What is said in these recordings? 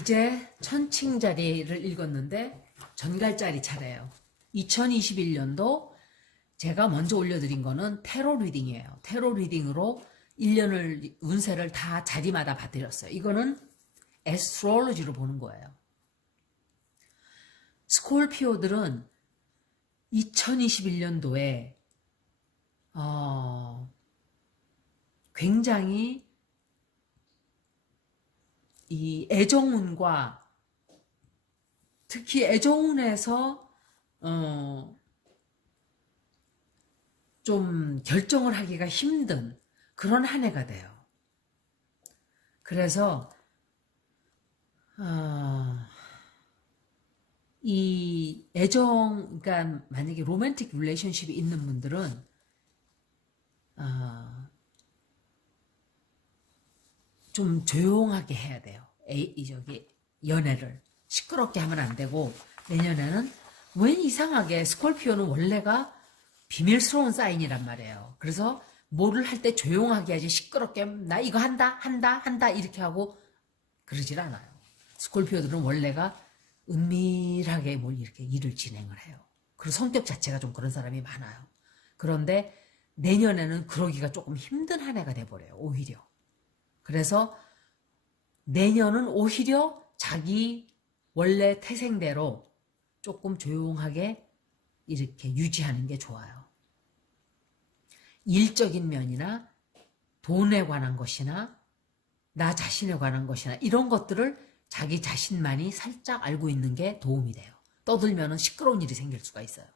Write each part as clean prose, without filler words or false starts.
이제 천칭자리를 읽었는데 전갈짜리 차례예요. 2021년도 제가 먼저 올려드린 거는 테로 리딩이에요. 테로 리딩으로 1년을 운세를 다 자리마다 봐드렸어요. 이거는 애스트롤로지로 보는 거예요. 스콜피오들은 2021년도에 굉장히 이 애정운과 특히 애정운에서 좀 결정을 하기가 힘든 그런 한 해가 돼요. 그래서 이 애정, 그러니까 만약에 로맨틱 릴레이션십이 있는 분들은 좀 조용하게 해야 돼요. 연애를 시끄럽게 하면 안 되고, 내년에는 왜 이상하게 스콜피오는 원래가 비밀스러운 사인이란 말이에요. 그래서 뭐를 할 때 조용하게 하지 시끄럽게 나 이거 한다 이렇게 하고 그러질 않아요. 스콜피오들은 원래가 은밀하게 뭘 이렇게 일을 진행을 해요. 그리고 성격 자체가 좀 그런 사람이 많아요. 그런데 내년에는 그러기가 조금 힘든 한 해가 돼버려요. 오히려. 그래서 내년은 오히려 자기 원래 태생대로 조금 조용하게 이렇게 유지하는 게 좋아요. 일적인 면이나 돈에 관한 것이나 나 자신에 관한 것이나 이런 것들을 자기 자신만이 살짝 알고 있는 게 도움이 돼요. 떠들면 시끄러운 일이 생길 수가 있어요.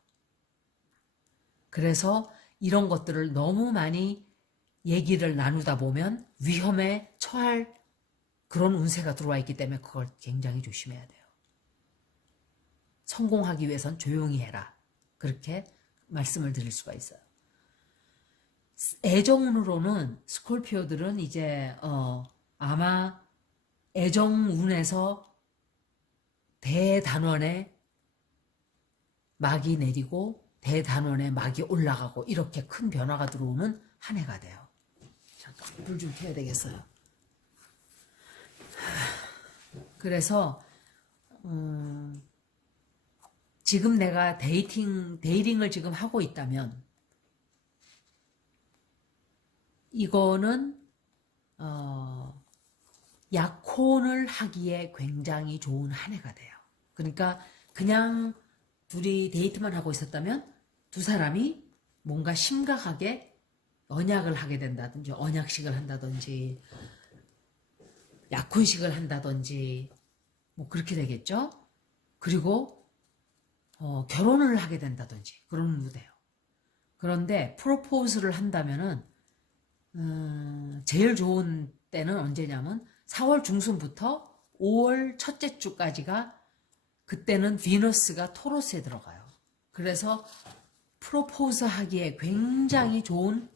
그래서 이런 것들을 너무 많이 얘기를 나누다 보면 위험에 처할 그런 운세가 들어와 있기 때문에 그걸 굉장히 조심해야 돼요. 성공하기 위해선 조용히 해라. 그렇게 말씀을 드릴 수가 있어요. 애정운으로는 스콜피오들은 이제 아마 애정운에서 대단원의 막이 내리고 대단원의 막이 올라가고 이렇게 큰 변화가 들어오는 한 해가 돼요. 잠깐 불 좀 켜야 되겠어요. 그래서 지금 내가 데이팅을 지금 하고 있다면 이거는 약혼을 하기에 굉장히 좋은 한 해가 돼요. 그러니까 그냥 둘이 데이트만 하고 있었다면 두 사람이 뭔가 심각하게 언약을 하게 된다든지 언약식을 한다든지 약혼식을 한다든지 뭐 그렇게 되겠죠. 그리고 결혼을 하게 된다든지 그러면 돼요. 그런데 프로포즈를 한다면은 제일 좋은 때는 언제냐면 4월 중순부터 5월 첫째 주까지가 그때는 비너스가 토로스에 들어가요. 그래서 프로포즈 하기에 굉장히 좋은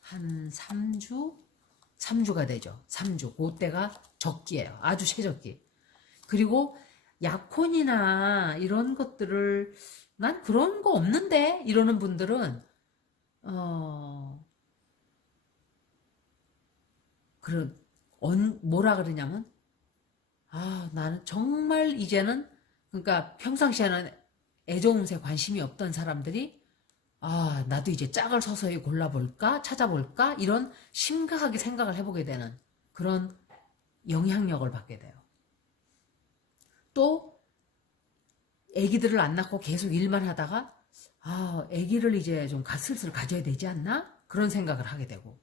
한 3주가 되죠. 3주. 그때가 적기예요. 아주 최적기. 그리고 약혼이나 이런 것들을 난 그런 거 없는데 이러는 분들은 뭐라 그러냐면 나는 정말 이제는 그러니까 평상시에는 애정운세 관심이 없던 사람들이 나도 이제 짝을 서서히 골라볼까 찾아볼까 이런 심각하게 생각을 해보게 되는 그런 영향력을 받게 돼요. 또 아기들을 안 낳고 계속 일만 하다가 아기를 이제 좀 슬슬 가져야 되지 않나 그런 생각을 하게 되고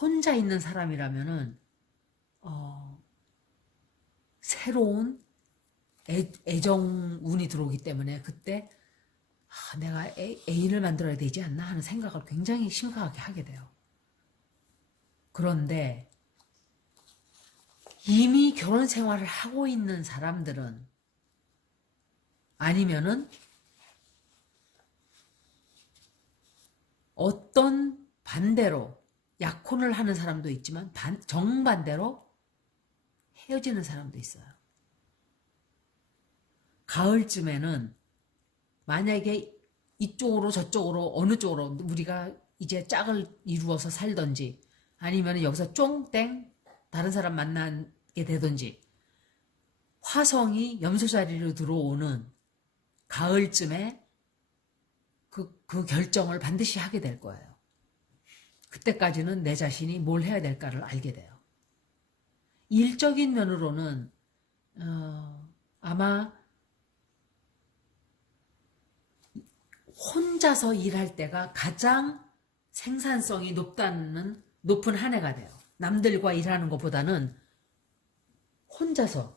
혼자 있는 사람이라면은 새로운 애정운이 들어오기 때문에 그때 내가 애인을 만들어야 되지 않나 하는 생각을 굉장히 심각하게 하게 돼요. 그런데 이미 결혼 생활을 하고 있는 사람들은 아니면은 어떤 반대로 약혼을 하는 사람도 있지만 정반대로 헤어지는 사람도 있어요. 가을쯤에는 만약에 이쪽으로 저쪽으로 어느 쪽으로 우리가 이제 짝을 이루어서 살던지 아니면 여기서 쫑땡 다른 사람 만나게 되던지 화성이 염소 자리로 들어오는 가을쯤에 그 결정을 반드시 하게 될 거예요. 그때까지는 내 자신이 뭘 해야 될까를 알게 돼요. 일적인 면으로는 아마 혼자서 일할 때가 가장 생산성이 높은 한 해가 돼요. 남들과 일하는 것보다는 혼자서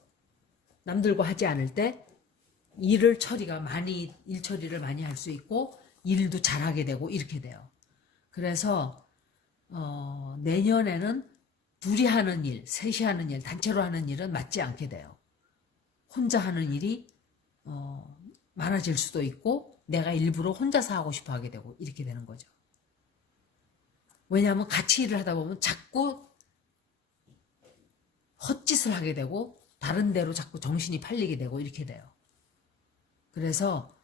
남들과 하지 않을 때 일 처리를 많이 할 수 있고 일도 잘하게 되고 이렇게 돼요. 그래서 내년에는 둘이 하는 일, 셋이 하는 일, 단체로 하는 일은 맞지 않게 돼요. 혼자 하는 일이 많아질 수도 있고 내가 일부러 혼자서 하고 싶어 하게 되고 이렇게 되는 거죠. 왜냐하면 같이 일을 하다 보면 자꾸 헛짓을 하게 되고 다른 데로 자꾸 정신이 팔리게 되고 이렇게 돼요. 그래서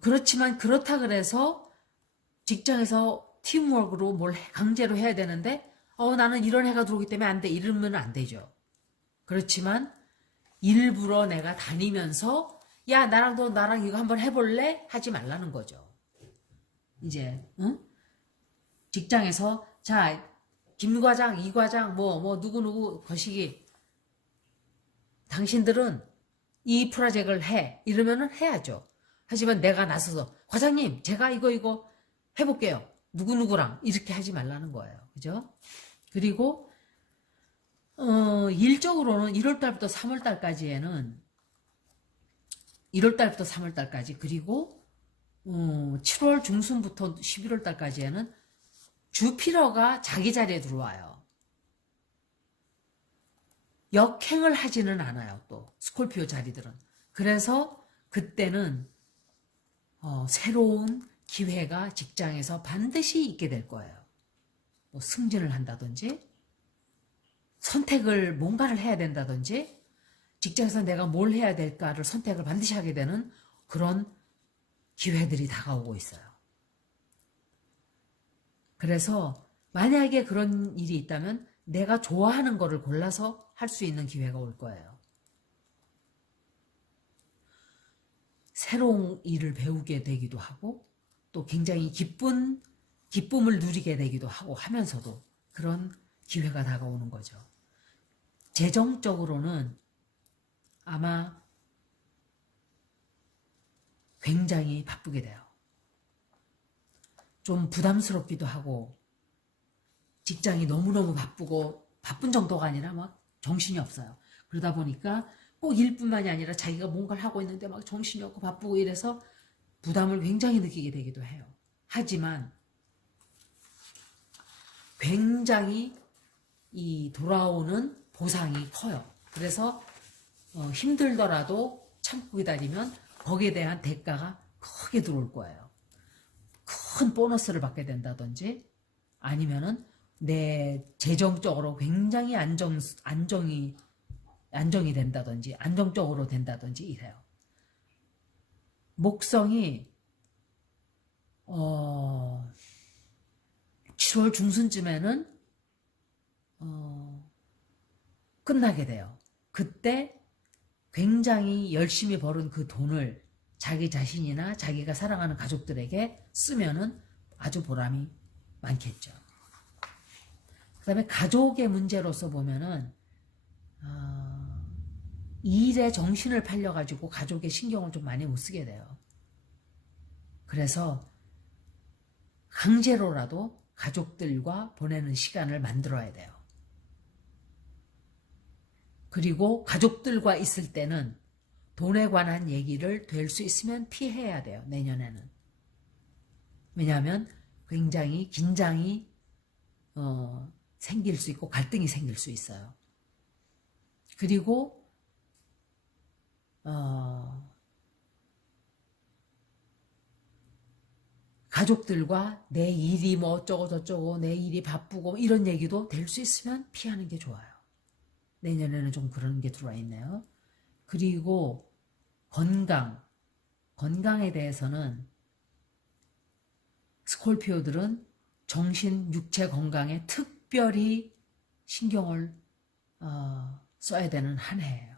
그렇지만 그렇다 그래서 직장에서 팀워크로 뭘 강제로 해야 되는데 나는 이런 해가 들어오기 때문에 안 돼 이러면 안 되죠. 그렇지만 일부러 내가 다니면서 야 나랑 이거 한번 해볼래? 하지 말라는 거죠. 이제 직장에서 자 김 과장, 이 과장 뭐 누구 거시기 당신들은 이 프로젝트를 해 이러면은 해야죠. 하지만 내가 나서서 과장님 제가 이거 해볼게요. 누구랑 이렇게 하지 말라는 거예요. 그죠? 그리고 일적으로는 1월달부터 3월달까지에는 1월달부터 3월달까지 그리고 7월 중순부터 11월달까지에는 주피러가 자기 자리에 들어와요. 역행을 하지는 않아요. 또 스콜피오 자리들은. 그래서 그때는 새로운 기회가 직장에서 반드시 있게 될 거예요. 뭐 승진을 한다든지 선택을 뭔가를 해야 된다든지 직장에서 내가 뭘 해야 될까를 선택을 반드시 하게 되는 그런 기회들이 다가오고 있어요. 그래서 만약에 그런 일이 있다면 내가 좋아하는 거를 골라서 할 수 있는 기회가 올 거예요. 새로운 일을 배우게 되기도 하고 또 굉장히 기쁨을 누리게 되기도 하고 하면서도 그런 기회가 다가오는 거죠. 재정적으로는 아마 굉장히 바쁘게 돼요. 좀 부담스럽기도 하고 직장이 너무너무 바쁘고 바쁜 정도가 아니라 막 정신이 없어요. 그러다 보니까 꼭 일뿐만이 아니라 자기가 뭔가를 하고 있는데 막 정신이 없고 바쁘고 이래서 부담을 굉장히 느끼게 되기도 해요. 하지만 굉장히 이 돌아오는 보상이 커요. 그래서 힘들더라도 참고 기다리면 거기에 대한 대가가 크게 들어올 거예요. 큰 보너스를 받게 된다든지 아니면은 내 재정적으로 굉장히 안정이 된다든지 안정적으로 된다든지 이래요. 목성이 7월 중순쯤에는 끝나게 돼요. 그때 굉장히 열심히 벌은 그 돈을 자기 자신이나 자기가 사랑하는 가족들에게 쓰면은 아주 보람이 많겠죠. 그 다음에 가족의 문제로서 보면은 일에 정신을 팔려가지고 가족의 신경을 좀 많이 못 쓰게 돼요. 그래서 강제로라도 가족들과 보내는 시간을 만들어야 돼요. 그리고 가족들과 있을 때는 돈에 관한 얘기를 될 수 있으면 피해야 돼요. 내년에는. 왜냐하면 굉장히 긴장이 생길 수 있고 갈등이 생길 수 있어요. 그리고 가족들과 내 일이 뭐 어쩌고 저쩌고 내 일이 바쁘고 이런 얘기도 될 수 있으면 피하는 게 좋아요. 내년에는 좀 그런 게 들어와 있네요. 그리고 건강에 대해서는 스콜피오들은 정신, 육체 건강에 특별히 신경을 써야 되는 한 해예요.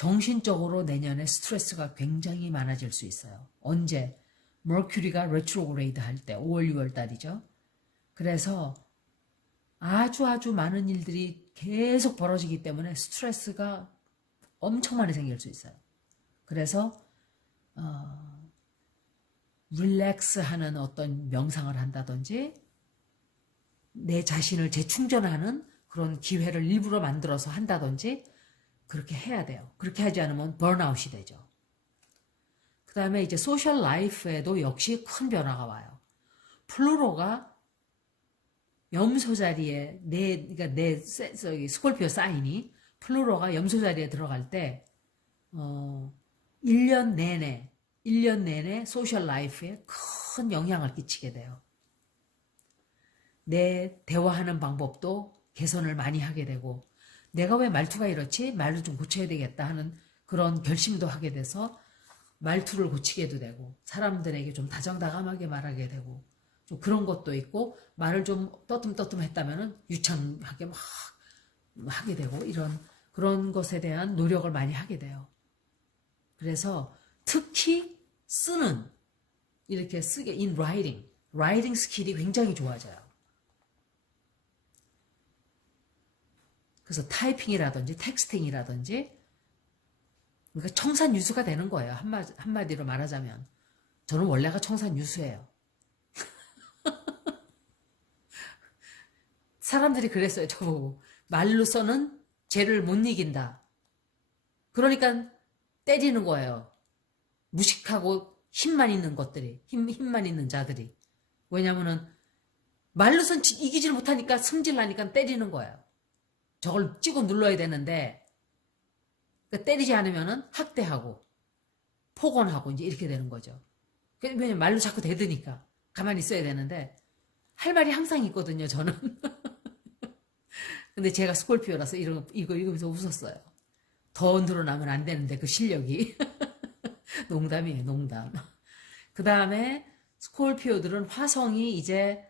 정신적으로 내년에 스트레스가 굉장히 많아질 수 있어요. 언제? 머큐리가 레트로그레이드 할 때 5월 6월 달이죠. 그래서 아주 많은 일들이 계속 벌어지기 때문에 스트레스가 엄청 많이 생길 수 있어요. 그래서 릴렉스하는 어떤 명상을 한다든지 내 자신을 재충전하는 그런 기회를 일부러 만들어서 한다든지 그렇게 해야 돼요. 그렇게 하지 않으면 번아웃이 되죠. 그 다음에 이제 소셜 라이프에도 역시 큰 변화가 와요. 플루토가 염소 자리에 그러니까 내 스콜피오 사인이 플루토가 염소 자리에 들어갈 때 1년 내내 소셜 라이프에 큰 영향을 끼치게 돼요. 내 대화하는 방법도 개선을 많이 하게 되고 내가 왜 말투가 이렇지? 말을 좀 고쳐야 되겠다 하는 그런 결심도 하게 돼서 말투를 고치게도 되고 사람들에게 좀 다정다감하게 말하게 되고 좀 그런 것도 있고 말을 좀 떠듬떠듬했다면은 유창하게 막 하게 되고 이런 그런 것에 대한 노력을 많이 하게 돼요. 그래서 특히 이렇게 쓰게 in writing 스킬이 굉장히 좋아져요. 그래서 타이핑이라든지 텍스팅이라든지 그러니까 청산유수가 되는 거예요. 한마디로 말하자면 저는 원래가 청산유수예요. 사람들이 그랬어요. 저보고 말로서는 쟤를 못 이긴다. 그러니까 때리는 거예요. 무식하고 힘만 있는 것들이 힘만 있는 자들이 왜냐면은 말로선 이기질 못하니까 승질나니까 때리는 거예요. 저걸 찍어 눌러야 되는데 그러니까 때리지 않으면은 학대하고 폭언하고 이제 이렇게 되는 거죠. 왜냐면 말로 자꾸 대드니까 가만히 있어야 되는데 할 말이 항상 있거든요. 저는. 근데 제가 스콜피오라서 이거 읽으면서 웃었어요. 더 늘어나면 안 되는데 그 실력이. 농담이에요. 농담. 그 다음에 스콜피오들은 화성이 이제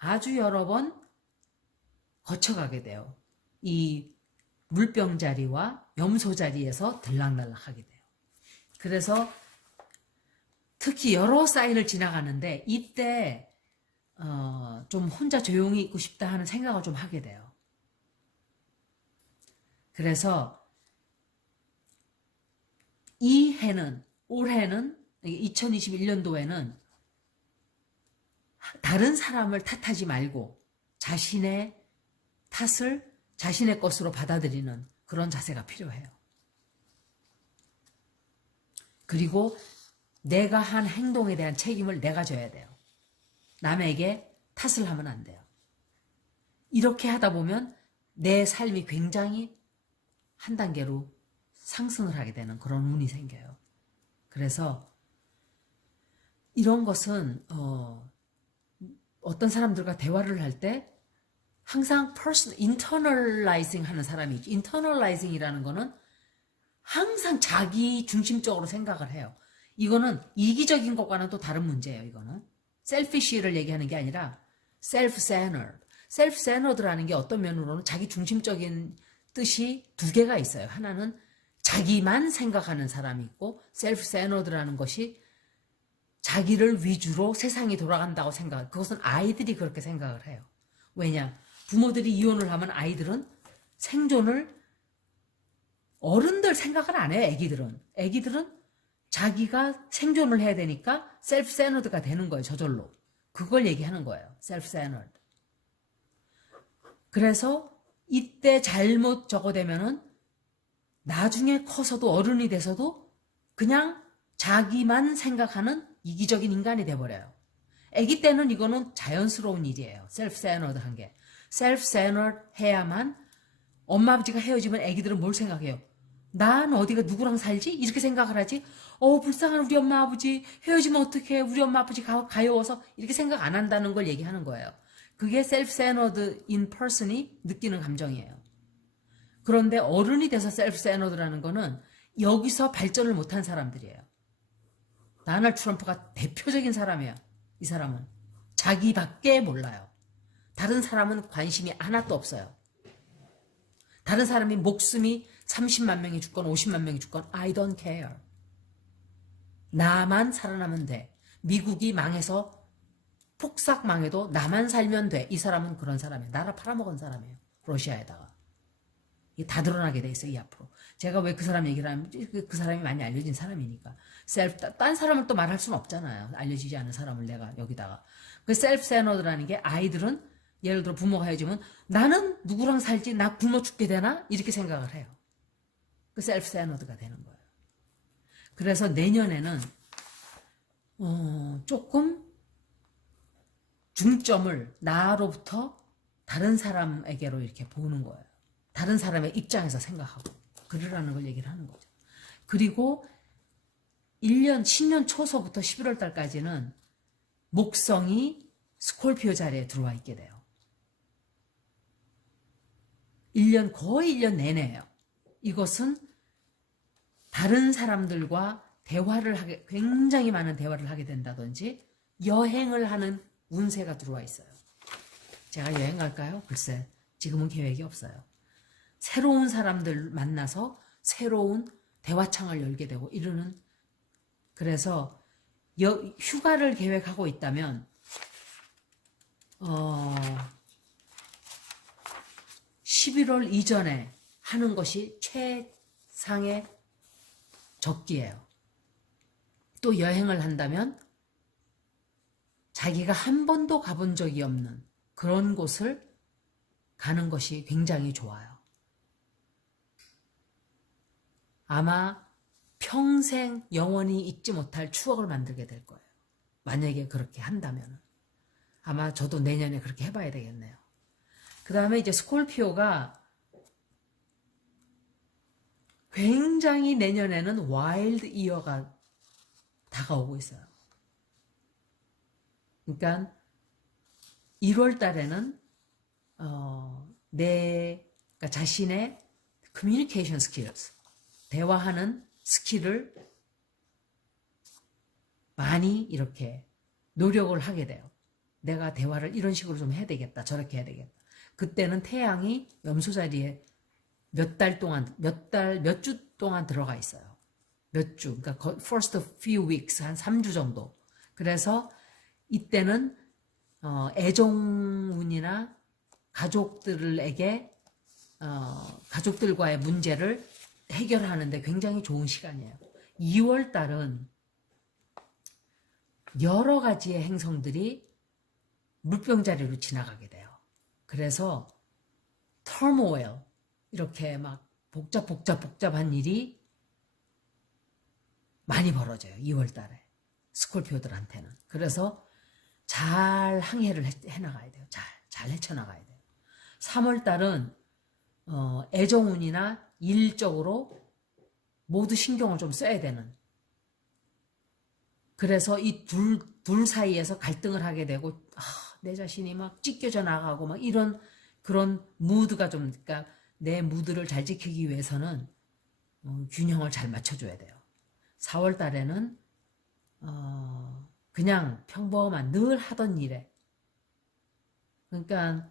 아주 여러 번 거쳐가게 돼요. 이 물병 자리와 염소 자리에서 들락날락하게 돼요. 그래서 특히 여러 사인을 지나가는데 이때 좀 혼자 조용히 있고 싶다 하는 생각을 좀 하게 돼요. 그래서 올해는 2021년도에는 다른 사람을 탓하지 말고 자신의 탓을 자신의 것으로 받아들이는 그런 자세가 필요해요. 그리고 내가 한 행동에 대한 책임을 내가 져야 돼요. 남에게 탓을 하면 안 돼요. 이렇게 하다 보면 내 삶이 굉장히 한 단계로 상승을 하게 되는 그런 운이 생겨요. 그래서 이런 것은 어떤 사람들과 대화를 할 때 항상 internalizing 하는 사람이 있죠. internalizing이라는 거는 항상 자기 중심적으로 생각을 해요. 이거는 이기적인 것과는 또 다른 문제예요. 이거는 selfish를 얘기하는 게 아니라 self-centered. self-centered라는 게 어떤 면으로는 자기 중심적인 뜻이 두 개가 있어요. 하나는 자기만 생각하는 사람이 있고 self-centered라는 것이 자기를 위주로 세상이 돌아간다고 생각. 그것은 아이들이 그렇게 생각을 해요. 왜냐? 부모들이 이혼을 하면 아이들은 생존을 어른들 생각을 안 해요. 애기들은 자기가 생존을 해야 되니까 self-centered가 되는 거예요. 저절로. 그걸 얘기하는 거예요. self-centered. 그래서 이때 잘못 적어대면은 나중에 커서도 어른이 돼서도 그냥 자기만 생각하는 이기적인 인간이 돼버려요. 아기 때는 이거는 자연스러운 일이에요. self-centered 한 게. self-centered 해야만 엄마 아버지가 헤어지면 아기들은 뭘 생각해요? 난 어디가 누구랑 살지? 이렇게 생각을 하지? 불쌍한 우리 엄마 아버지 헤어지면 어떡해? 우리 엄마 아버지 가여워서 이렇게 생각 안 한다는 걸 얘기하는 거예요. 그게 self-centered in person이 느끼는 감정이에요. 그런데 어른이 돼서 self-centered라는 거는 여기서 발전을 못한 사람들이에요. 도널드 트럼프가 대표적인 사람이야. 이 사람은 자기밖에 몰라요. 다른 사람은 관심이 하나도 없어요. 다른 사람이 목숨이 30만 명이 죽건 50만 명이 죽건 I don't care. 나만 살아나면 돼. 미국이 망해서 폭삭 망해도 나만 살면 돼. 이 사람은 그런 사람이에요. 나라 팔아먹은 사람이에요. 러시아에다가. 이게 다 드러나게 돼 있어요. 이 앞으로. 제가 왜 그 사람 얘기를 하면 그 사람이 많이 알려진 사람이니까. 딴 사람을 또 말할 수는 없잖아요. 알려지지 않은 사람을 내가 여기다가. 그 셀프 세너드라는 게 아이들은 예를 들어 부모가 헤어지면 나는 누구랑 살지? 나 굶어 죽게 되나? 이렇게 생각을 해요. 그 셀프 세너드가 되는 거예요. 그래서 내년에는 조금 중점을 나로부터 다른 사람에게로 이렇게 보는 거예요. 다른 사람의 입장에서 생각하고 그러라는 걸 얘기를 하는 거죠. 그리고 新년 초서부터 11월 달까지는 목성이 스콜피오 자리에 들어와 있게 돼요. 거의 1년 내내예요. 이것은 다른 사람들과 굉장히 많은 대화를 하게 된다든지 여행을 하는 운세가 들어와 있어요. 제가 여행 갈까요? 글쎄, 지금은 계획이 없어요. 새로운 사람들 만나서 새로운 대화창을 열게 되고 이러는, 그래서 휴가를 계획하고 있다면 11월 이전에 하는 것이 최상의 적기예요. 또 여행을 한다면 자기가 한 번도 가본 적이 없는 그런 곳을 가는 것이 굉장히 좋아요. 아마 평생 영원히 잊지 못할 추억을 만들게 될 거예요. 만약에 그렇게 한다면. 아마 저도 내년에 그렇게 해봐야 되겠네요. 그 다음에 이제 스콜피오가 굉장히 내년에는 와일드 이어가 다가오고 있어요. 그러니까 1월 달에는 그러니까 자신의 커뮤니케이션 스킬스, 대화하는 스킬을 많이 이렇게 노력을 하게 돼요. 내가 대화를 이런 식으로 좀 해야 되겠다, 저렇게 해야 되겠다. 그때는 태양이 염소 자리에 몇 주 동안 들어가 있어요. 몇 주, 그러니까 first few weeks, 한 3주 정도. 그래서 이때는 애정운이나 가족들과의 문제를 해결하는데 굉장히 좋은 시간이에요. 2월 달은 여러 가지의 행성들이 물병자리로 지나가게 돼요. 그래서 turmoil, 이렇게 막 복잡한 일이 많이 벌어져요. 2월 달에 스콜피오들한테는. 그래서 잘 항해를 해나가야 돼요. 잘 헤쳐나가야 돼요. 3월 달은 애정운이나 일적으로 모두 신경을 좀 써야 되는, 그래서 이 둘 사이에서 갈등을 하게 되고 내 자신이 막 찢겨져 나가고 막 이런 그런 무드가 좀, 그러니까 내 무드를 잘 지키기 위해서는 균형을 잘 맞춰줘야 돼요. 4월 달에는 그냥 평범한 늘 하던 일에, 그러니까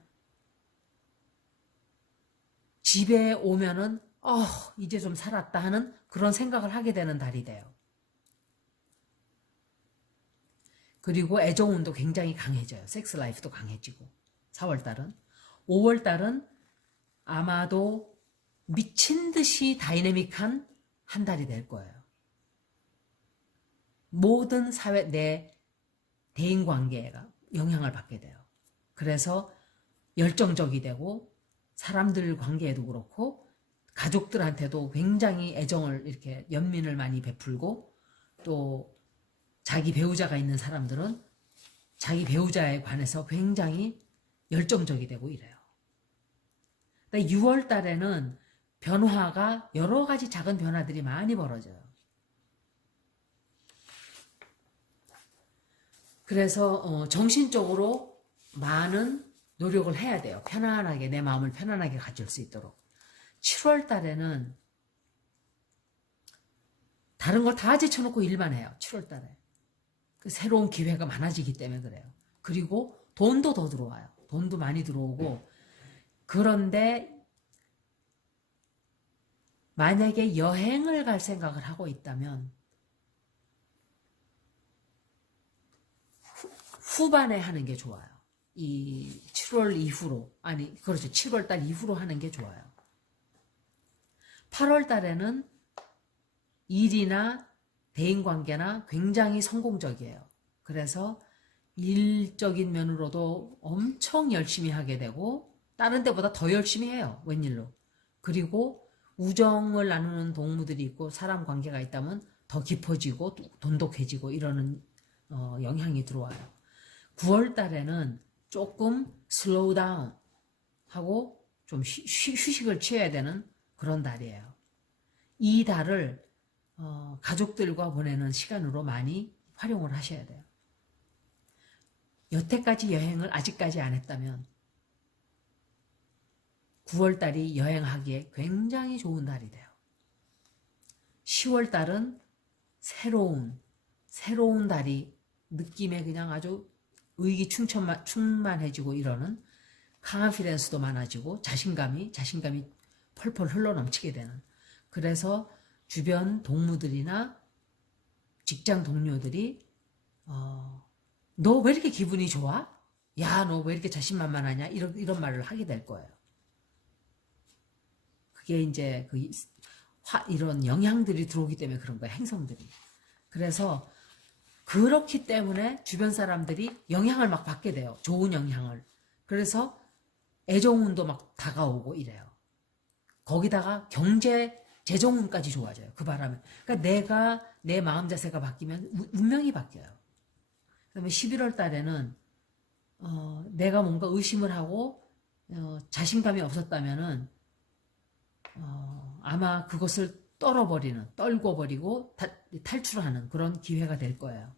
집에 오면은 이제 좀 살았다 하는 그런 생각을 하게 되는 달이 돼요. 그리고 애정운도 굉장히 강해져요. 섹스 라이프도 강해지고. 4월 달은. 5월 달은 아마도 미친 듯이 다이내믹한 한 달이 될 거예요. 모든 내 대인관계가 영향을 받게 돼요. 그래서 열정적이 되고 사람들 관계에도 그렇고 가족들한테도 굉장히 애정을, 이렇게 연민을 많이 베풀고, 또 자기 배우자가 있는 사람들은 자기 배우자에 관해서 굉장히 열정적이 되고 이래요. 6월 달에는 변화가, 여러 가지 작은 변화들이 많이 벌어져요. 그래서 정신적으로 많은 노력을 해야 돼요. 편안하게, 내 마음을 편안하게 가질 수 있도록. 7월 달에는 다른 걸 다 제쳐놓고 일만 해요. 7월 달에. 그 새로운 기회가 많아지기 때문에 그래요. 그리고 돈도 더 들어와요. 돈도 많이 들어오고. 그런데 만약에 여행을 갈 생각을 하고 있다면 후반에 하는 게 좋아요. 이 7월 이후로, 아니 그렇죠, 7월 달 이후로 하는 게 좋아요. 8월 달에는 일이나 대인관계나 굉장히 성공적이에요. 그래서 일적인 면으로도 엄청 열심히 하게 되고 다른 때보다 더 열심히 해요. 웬일로. 그리고 우정을 나누는 동무들이 있고 사람 관계가 있다면 더 깊어지고 돈독해지고 이러는 영향이 들어와요. 9월 달에는 조금 슬로우 다운 하고 좀 휴식을 취해야 되는 그런 달이에요. 이 달을 가족들과 보내는 시간으로 많이 활용을 하셔야 돼요. 여태까지 여행을 아직까지 안 했다면 9월 달이 여행하기에 굉장히 좋은 달이 돼요. 10월 달은 새로운 달이 느낌에 그냥 아주 충만해지고 이러는 카피던스도 많아지고 자신감이 펄펄 흘러넘치게 되는, 그래서 주변 동무들이나 직장 동료들이 너 왜 이렇게 기분이 좋아? 야, 너 왜 이렇게 자신만만하냐? 이런 말을 하게 될 거예요. 그게 이제 이런 영향들이 들어오기 때문에 그런 거예요. 행성들이. 그래서 그렇기 때문에 주변 사람들이 영향을 막 받게 돼요. 좋은 영향을. 그래서 애정운도 막 다가오고 이래요. 거기다가 재정운까지 좋아져요. 그 바람에. 그러니까 내 마음 자세가 바뀌면 운명이 바뀌어요. 그다음에 11월 달에는 내가 뭔가 의심을 하고 자신감이 없었다면은 아마 그것을 떨궈버리고 탈출하는 그런 기회가 될 거예요.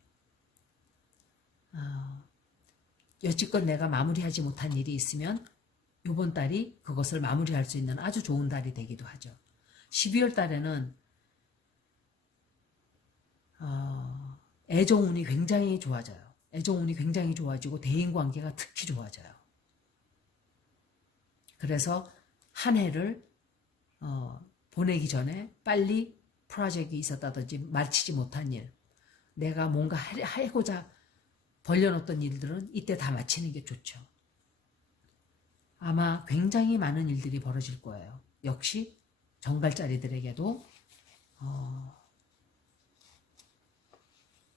여지껏 내가 마무리하지 못한 일이 있으면 이번 달이 그것을 마무리할 수 있는 아주 좋은 달이 되기도 하죠. 12월 달에는 애정운이 굉장히 좋아져요. 애정운이 굉장히 좋아지고 대인관계가 특히 좋아져요. 그래서 한 해를 보내기 전에 빨리 프로젝트가 있었다든지 마치지 못한 일, 내가 뭔가 하고자 벌려놓던 일들은 이때 다 마치는 게 좋죠. 아마 굉장히 많은 일들이 벌어질 거예요. 역시 정갈자리들에게도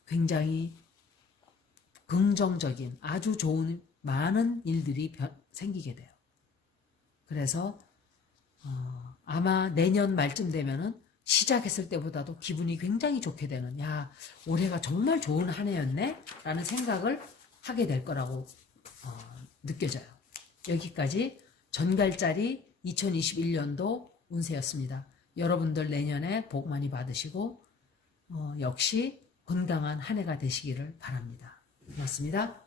굉장히 긍정적인 아주 좋은 많은 일들이 생기게 돼요. 그래서 아마 내년 말쯤 되면은 시작했을 때보다도 기분이 굉장히 좋게 되는, 야, 올해가 정말 좋은 한 해였네? 라는 생각을 하게 될 거라고 느껴져요. 여기까지 전갈짜리 2021년도 운세였습니다. 여러분들 내년에 복 많이 받으시고 역시 건강한 한 해가 되시기를 바랍니다. 고맙습니다.